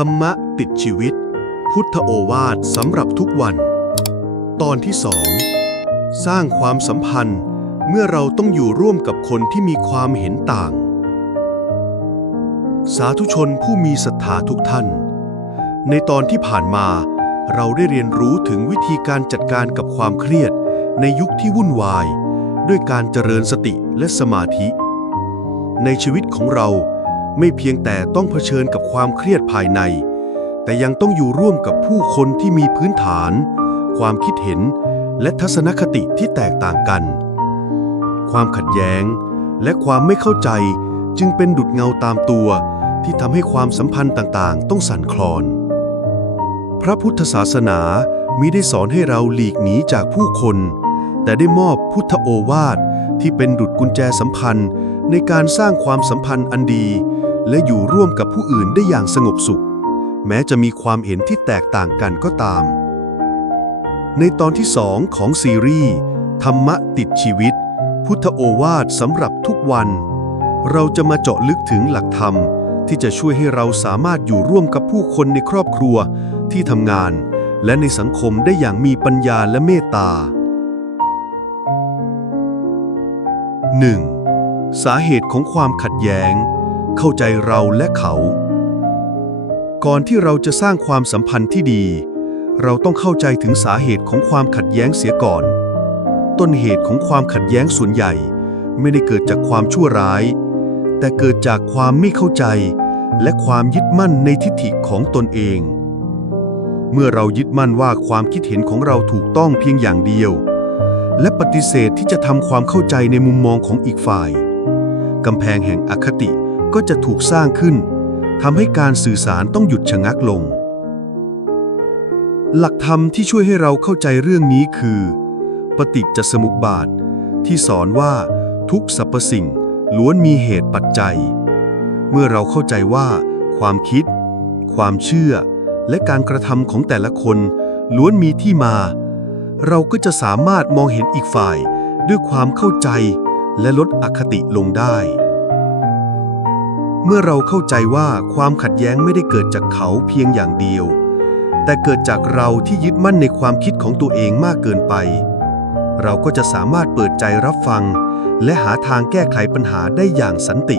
ธรรมะติดชีวิต พุทธโอวาทสำหรับทุกวัน ตอนที่สองสร้างความสัมพันธ์เมื่อเราต้องอยู่ร่วมกับคนที่มีความเห็นต่าง สาธุชนผู้มีศรัทธาทุกท่าน ในตอนที่ผ่านมา เราได้เรียนรู้ถึงวิธีการจัดการกับความเครียดในยุคที่วุ่นวาย ด้วยการเจริญสติและสมาธิ ในชีวิตของเรา ไม่เพียงแต่ต้องเผชิญกับความเครียดภายใน แต่ยังต้องอยู่ร่วมกับผู้คนที่มีพื้นฐาน ความคิดเห็น และทัศนคติที่แตกต่างกัน ความขัดแย้ง และความไม่เข้าใจจึงเป็นดุจเงาตามตัว ที่ทำให้ความสัมพันธ์ต่างๆ ต้องสั่นคลอน พระพุทธศาสนามิได้สอนให้เราหลีกหนีจากผู้คน แต่ได้มอบพุทธโอวาทที่เป็นดุจกุญแจสัมพันธ์ในการสร้างความสัมพันธ์อันดี และอยู่ร่วมกับผู้อื่นได้อย่างสงบสุข แม้จะมีความเห็นที่แตกต่างกันก็ตาม ในตอนที่สองของซีรีส์ธรรมะติดชีวิต พุทธโอวาทสำหรับทุกวัน เราจะมาเจาะลึกถึงหลักธรรม ที่จะช่วยให้เราสามารถอยู่ร่วมกับผู้คนในครอบครัวที่ทำงาน และในสังคมได้อย่างมีปัญญาและเมตตา 1. สาเหตุของความขัดแย้ง เข้าใจเราและเขา ก่อนที่เราจะสร้างความสัมพันธ์ที่ดี เราต้องเข้าใจถึงสาเหตุของความขัดแย้งเสียก่อน ต้นเหตุของความขัดแย้งส่วนใหญ่ ไม่ได้เกิดจากความชั่วร้าย แต่เกิดจากความไม่เข้าใจ และความยึดมั่นในทิฏฐิของตนเอง เมื่อเรายึดมั่นว่าความคิดเห็นของเราถูกต้องเพียงอย่างเดียว และปฏิเสธที่จะทำความเข้าใจในมุมมองของอีกฝ่ายกำแพงแห่งอคติ ก็จะถูกสร้างขึ้นทำให้การสื่อสารต้องหยุดชะงักลง หลักธรรมที่ช่วยให้เราเข้าใจเรื่องนี้คือ ปฏิจจสมุปบาท ที่สอนว่าทุกสรรพสิ่งล้วนมีเหตุปัจจัย เมื่อเราเข้าใจว่า ความคิด ความเชื่อ และการกระทำของแต่ละคนล้วนมีที่มา เราก็จะสามารถมองเห็นอีกฝ่ายด้วยความเข้าใจและลดอคติลงได้ เมื่อเราเข้าใจว่าความขัดแย้งไม่ได้เกิดจากเขาเพียงอย่างเดียว แต่เกิดจากเราที่ยึดมั่นในความคิดของตัวเองมากเกินไป เราก็จะสามารถเปิดใจรับฟัง และหาทางแก้ไขปัญหาได้อย่างสันติ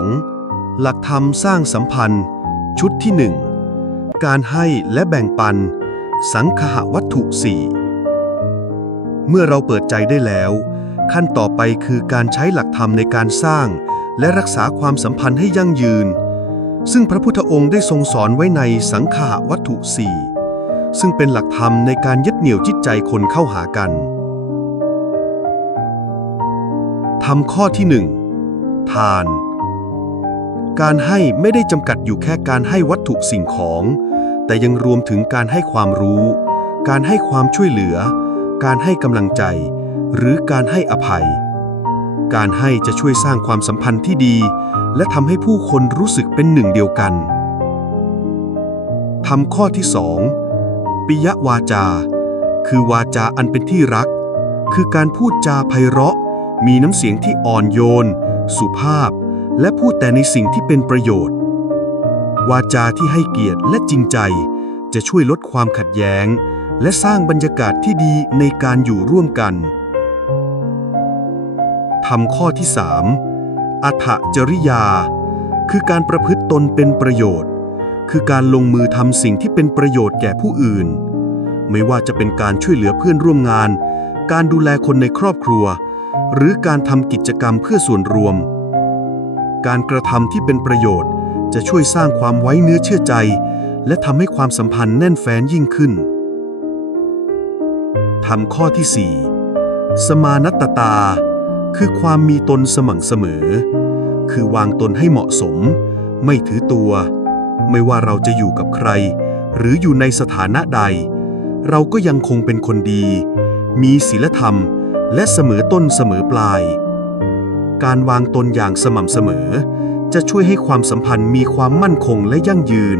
2. หลักธรรมสร้างสัมพันธ์ ชุดที่ 1 การให้และแบ่งปัน สังคหวัตถุสี่เมื่อเราเปิดใจได้แล้ว ขั้นต่อไปคือการใช้หลักธรรมในการสร้าง และรักษาความสัมพันธ์ให้ยั่งยืน ซึ่งพระพุทธองค์ได้ทรงสอนไว้ในสังคหวัตถุสี่ซึ่งเป็นหลักธรรมในการยึดเหนี่ยวจิตใจคนเข้าหากันธรรมข้อที่หนึ่งทาน การให้ไม่ได้จำกัดอยู่แค่การให้วัตถุสิ่งของ แต่ยังรวมถึงการให้ความรู้ การให้ความช่วยเหลือ การให้กำลังใจ หรือการให้อภัย การให้จะช่วยสร้างความสัมพันธ์ที่ดี และทำให้ผู้คนรู้สึกเป็นหนึ่งเดียวกันทำข้อที่สองปิยวาจา คือวาจาอันเป็นที่รัก คือการพูดจาไพเราะ มีน้ำเสียงที่อ่อนโยน สุภาพ และพูดแต่ในสิ่งที่เป็นประโยชน์ วาจาที่ให้เกียรติและจริงใจ จะช่วยลดความขัดแย้ง และสร้างบรรยากาศที่ดีในการอยู่ร่วมกัน ทำข้อที่ 3. อัฐจริยา คือการประพฤติตนเป็นประโยชน์ คือการลงมือทำสิ่งที่เป็นประโยชน์แก่ผู้อื่น ไม่ว่าจะเป็นการช่วยเหลือเพื่อนร่วมงาน การดูแลคนในครอบครัว หรือการทำกิจกรรมเพื่อส่วนรวม การกระทำที่เป็นประโยชน์จะช่วยสร้างความไว้เนื้อเชื่อใจ และทำให้ความสัมพันธ์แน่นแฟ้นยิ่งขึ้นทำข้อที่ 4 สมานัตตา คือความมีตนสม่ำเสมอ คือวางตนให้เหมาะสม ไม่ถือตัว ไม่ว่าเราจะอยู่กับใคร หรืออยู่ในสถานะใด เราก็ยังคงเป็นคนดี มีศีลธรรมและเสมอต้นเสมอปลาย การวางตนอย่างสม่ำเสมอ จะช่วยให้ความสัมพันธ์มีความมั่นคงและยั่งยืน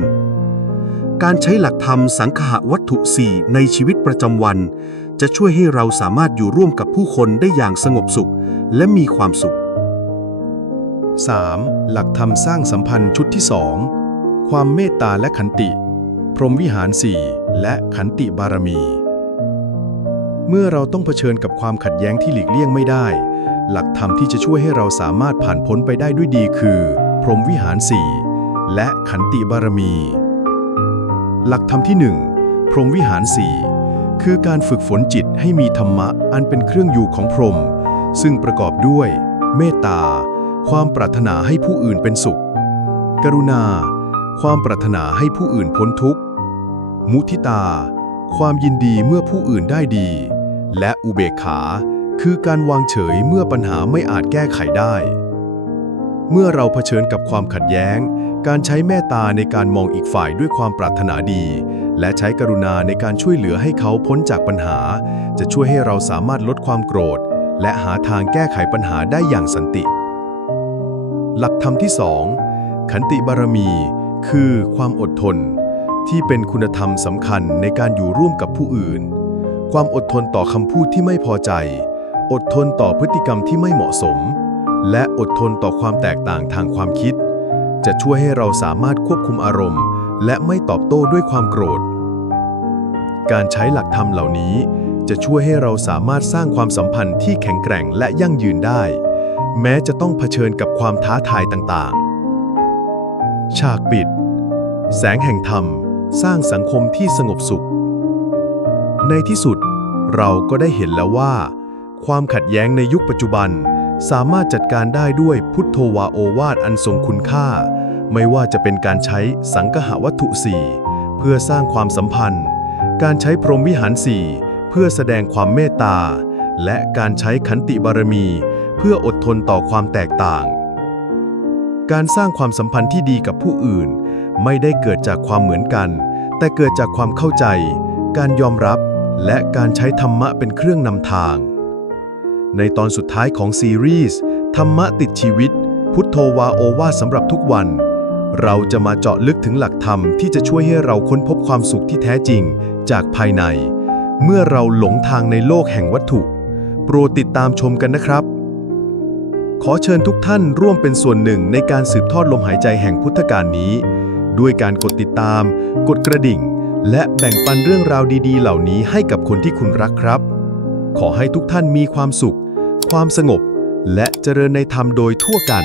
การใช้หลักธรรมสังคหวัตถุสี่ในชีวิตประจำวัน จะช่วยให้เราสามารถอยู่ร่วมกับผู้คนได้อย่างสงบสุข และมีความสุข 3. หลักธรรมสร้างสัมพันธ์ชุดที่ 2 ความเมตตาและขันติ พรหมวิหาร 4 และขันติบารมี เมื่อเราต้องเผชิญกับความขัดแย้งที่หลีกเลี่ยงไม่ได้ หลักธรรมที่จะช่วยให้เราสามารถผ่านพ้นไปได้ด้วยดีคือ พรหมวิหาร 4 และขันติบารมี หลักธรรมที่ 1 พรหมวิหาร 4 คือการฝึกฝนจิตให้มีธรรมะอันเป็นเครื่องอยู่ของพรหมซึ่งประกอบด้วย เมตตา ความปรารถนาให้ผู้อื่นเป็นสุข กรุณา ความปรารถนาให้ผู้อื่นพ้นทุกข์ มุทิตา ความยินดีเมื่อผู้อื่นได้ดี และอุเบกขา คือการวางเฉยเมื่อปัญหาไม่อาจแก้ไขได้ เมื่อเราเผชิญกับความขัดแย้ง การใช้เมตตาในการมองอีกฝ่ายด้วยความปรารถนาดี และใช้กรุณาในการช่วยเหลือให้เขาพ้นจากปัญหา จะช่วยให้เราสามารถลดความโกรธ และหาทางแก้ไขปัญหาได้อย่างสันติ หลักธรรมที่สองขันติบารมี คือความอดทน ที่เป็นคุณธรรมสำคัญในการอยู่ร่วมกับผู้อื่น ความอดทนต่อคำพูดที่ไม่พอใจ อดทนต่อพฤติกรรมที่ไม่เหมาะสม และอดทนต่อความแตกต่างทางความคิด จะช่วยให้เราสามารถควบคุมอารมณ์ และไม่ตอบโต้ด้วยความโกรธ การใช้หลักธรรมเหล่านี้ จะช่วยให้เราสามารถสร้างความสัมพันธ์ที่แข็งแกร่งและยั่งยืนได้ แม้จะต้องเผชิญกับความท้าทายต่างๆ ฉากปิด แสงแห่งธรรม สร้างสังคมที่สงบสุข ในที่สุด เราก็ได้เห็นแล้วว่า ความขัดแย้งในยุคปัจจุบัน สามารถจัดการได้ด้วยพุทโธวาโอวาทอันทรงคุณค่า ไม่ว่าจะเป็นการใช้สังคหวัตถุสี่เพื่อสร้างความสัมพันธ์ การใช้พรหมวิหารสี่เพื่อแสดงความเมตตา และการใช้ขันติบารมี เพื่ออดทนต่อความแตกต่าง การสร้างความสัมพันธ์ที่ดีกับผู้อื่น ไม่ได้เกิดจากความเหมือนกัน แต่เกิดจากความเข้าใจ การยอมรับ และการใช้ธรรมะเป็นเครื่องนำทาง ในตอนสุดท้ายของซีรีส์ธรรมะติดชีวิต พุทโธวาโอวาสำหรับทุกวัน เราจะมาเจาะลึกถึงหลักธรรมที่จะช่วยให้เราค้นพบความสุขที่แท้จริง จากภายใน เมื่อเราหลงทางในโลกแห่งวัตถุ โปรดติดตามชมกันนะครับ ขอเชิญทุกท่านร่วมเป็นส่วนหนึ่งในการสืบทอดลมหายใจแห่งพุทธการนี้ ด้วยการกดติดตาม กดกระดิ่ง และแบ่งปันเรื่องราวดี ๆ เหล่านี้ให้กับคนที่คุณรักครับ ขอให้ทุกท่านมีความสุข ความสงบ และเจริญในธรรมโดยทั่วกัน